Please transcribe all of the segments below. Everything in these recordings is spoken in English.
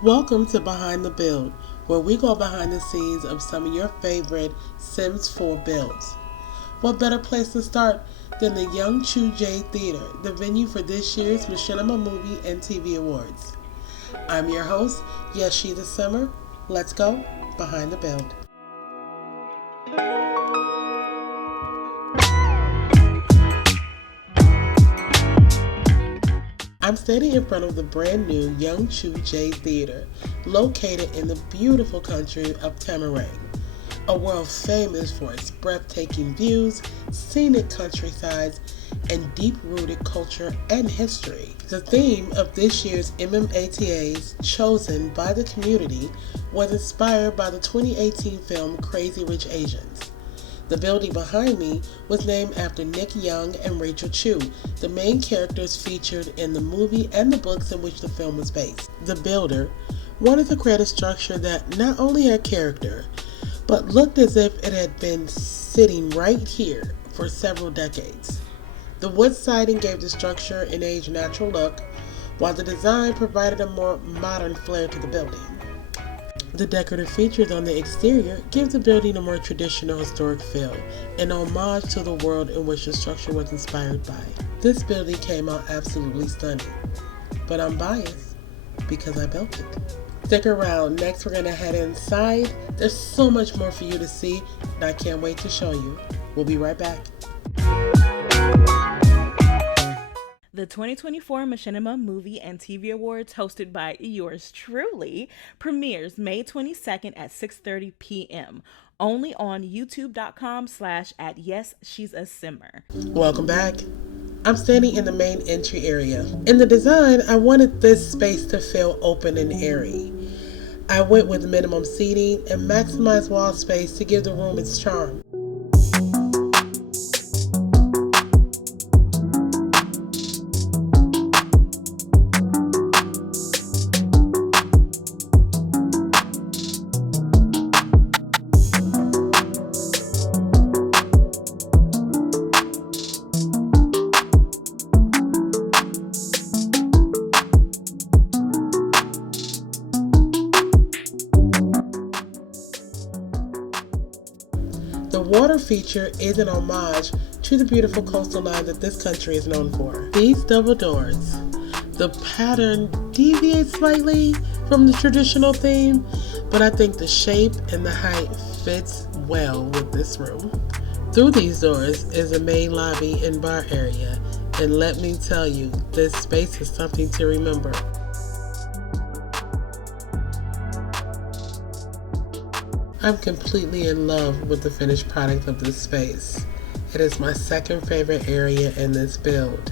Welcome to Behind the Build, where we go behind the scenes of some of your favorite Sims 4 builds. What better place to start than the Young Chu Jade Theater, the venue for this year's Machinima Movie and TV Awards. I'm your host, YesShe'sASimmer. Let's go Behind the Build. I'm standing in front of the brand new Young Chu Jade Theater, located in the beautiful country of Tamarang, a world famous for its breathtaking views, scenic countrysides, and deep-rooted culture and history. The theme of this year's MMATAs, chosen by the community, was inspired by the 2018 film Crazy Rich Asians. The building behind me was named after Nick Young and Rachel Chu, the main characters featured in the movie and the books in which the film was based. The builder wanted to create a structure that not only had character, but looked as if it had been sitting right here for several decades. The wood siding gave the structure an age-natural look, while the design provided a more modern flair to the building. The decorative features on the exterior give the building a more traditional historic feel, an homage to the world in which the structure was inspired by. This building came out absolutely stunning, but I'm biased because I built it. Stick around, next we're going to head inside. There's so much more for you to see, and I can't wait to show you. We'll be right back. The 2024 Machinima Movie and TV Awards, hosted by yours truly, premieres May 22nd at 6:30 p.m. only on youtube.com/@YesShe'sASimmer. Welcome back. I'm standing in the main entry area. In the design, I wanted this space to feel open and airy. I went with minimum seating and maximized wall space to give the room its charm. The water feature is an homage to the beautiful coastal line that this country is known for. These double doors, the pattern deviates slightly from the traditional theme, but I think the shape and the height fits well with this room. Through these doors is a main lobby and bar area, and let me tell you, this space is something to remember. I'm completely in love with the finished product of this space. It is my second favorite area in this build.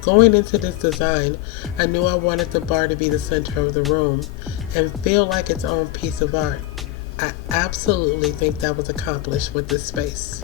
Going into this design, I knew I wanted the bar to be the center of the room and feel like its own piece of art. I absolutely think that was accomplished with this space.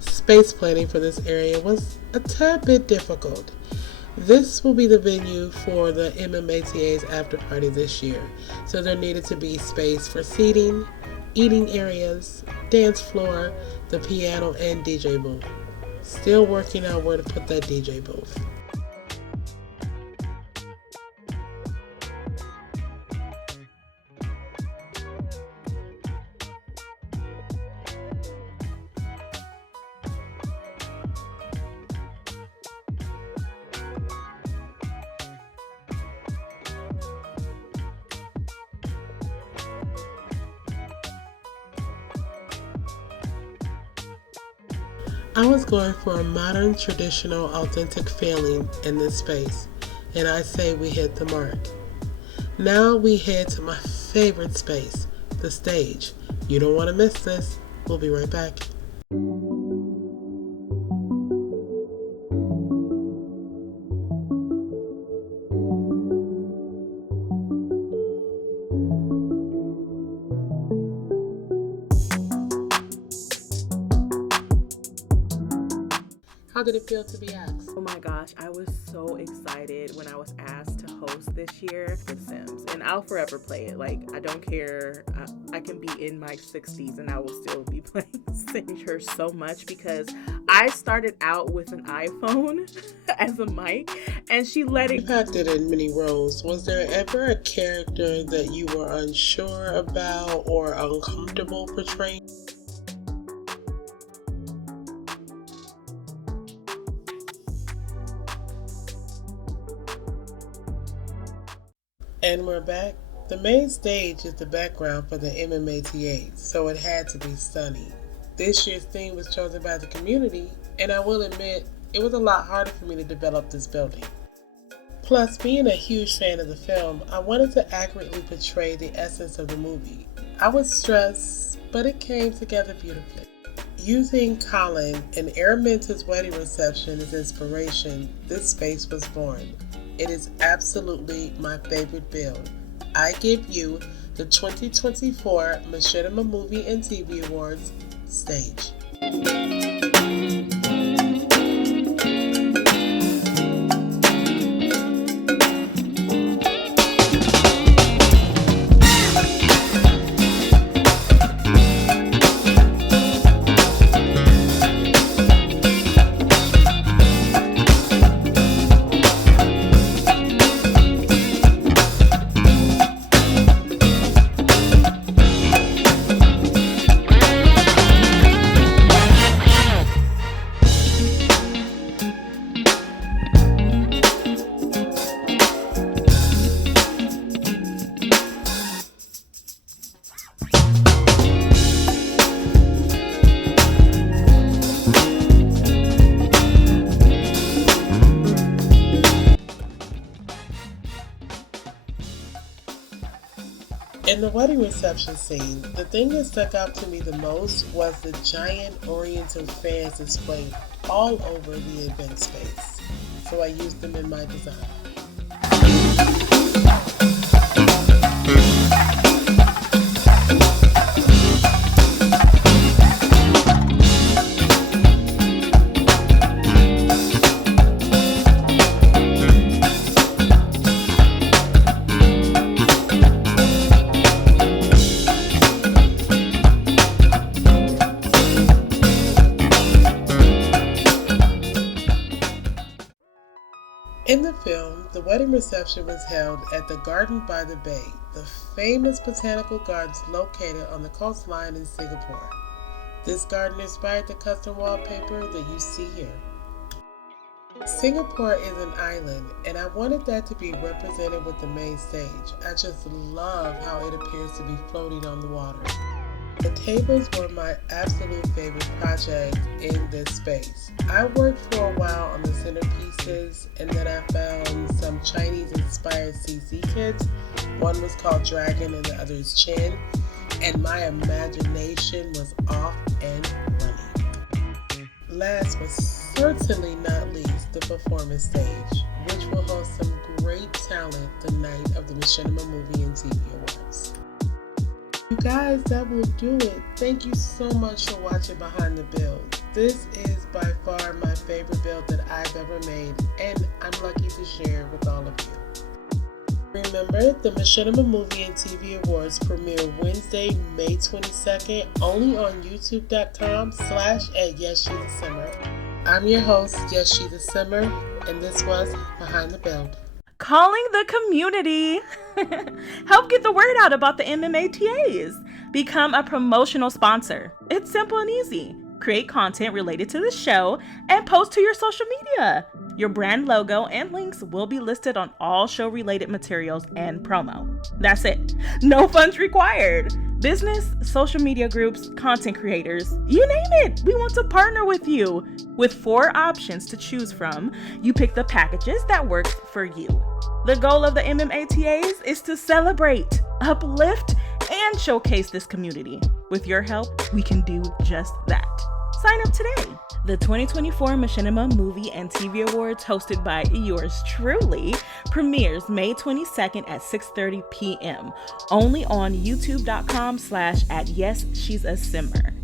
Space planning for this area was a tad bit difficult. This will be the venue for the MMATA's after party this year, so there needed to be space for seating, eating areas, dance floor, the piano, and DJ booth. Still working out where to put that DJ booth. I was going for a modern, traditional, authentic feeling in this space, and I say we hit the mark. Now we head to my favorite space, the stage. You don't want to miss this. We'll be right back. How did it feel to be asked? Oh my gosh, I was so excited when I was asked to host this year The Sims, and I'll forever play it. Like, I don't care. I can be in my 60s and I will still be playing Sims. Her so much because I started out with an iPhone as a mic, and she let it. You acted in many roles. Was there ever a character that you were unsure about or uncomfortable portraying? And we're back. The main stage is the background for the MMATAs, so it had to be stunning. This year's theme was chosen by the community, and I will admit, it was a lot harder for me to develop this building. Plus, being a huge fan of the film, I wanted to accurately portray the essence of the movie. I was stressed, but it came together beautifully. Using Colin and Araminta's wedding reception as inspiration, this space was born. It is absolutely my favorite build. I give you the 2024 Machinima Movie and TV Awards stage. In the wedding reception scene, the thing that stuck out to me the most was the giant oriental fans displayed all over the event space, so I used them in my design. In the film, the wedding reception was held at the Garden by the Bay, the famous botanical gardens located on the coastline in Singapore. This garden inspired the custom wallpaper that you see here. Singapore is an island, and I wanted that to be represented with the main stage. I just love how it appears to be floating on the water. The tables were my absolute favorite project in this space. I worked for a while on the centerpieces, and then I found some Chinese-inspired CC kits. One was called Dragon and the other is Chin, and my imagination was off and running. Last but certainly not least, the performance stage, which will host some great talent the night of the Machinima Movie and TV Awards. You guys, that will do it. Thank you so much for watching Behind the Build. This is by far my favorite build that I've ever made, and I'm lucky to share it with all of you. Remember, the Machinima Movie and TV Awards premiere Wednesday, May 22nd, only on youtube.com/@YesShe'sASimmer. I'm your host, YesShe'sASimmer, and this was Behind the Build. Calling the community. Help get the word out about the MMATAs. Become a promotional sponsor. It's simple and easy. Create content related to the show and post to your social media. Your brand logo and links will be listed on all show-related materials and promo. That's it. No funds required. Business, social media groups, content creators, you name it. We want to partner with you. With 4 options to choose from, you pick the packages that work for you. The goal of the MMATAs is to celebrate, uplift, and showcase this community. With your help, we can do just that. Sign up today. The 2024 Machinima Movie and TV Awards, hosted by yours truly, premieres May 22nd at 6:30 p.m. only on youtube.com/@YesShe'sASimmer.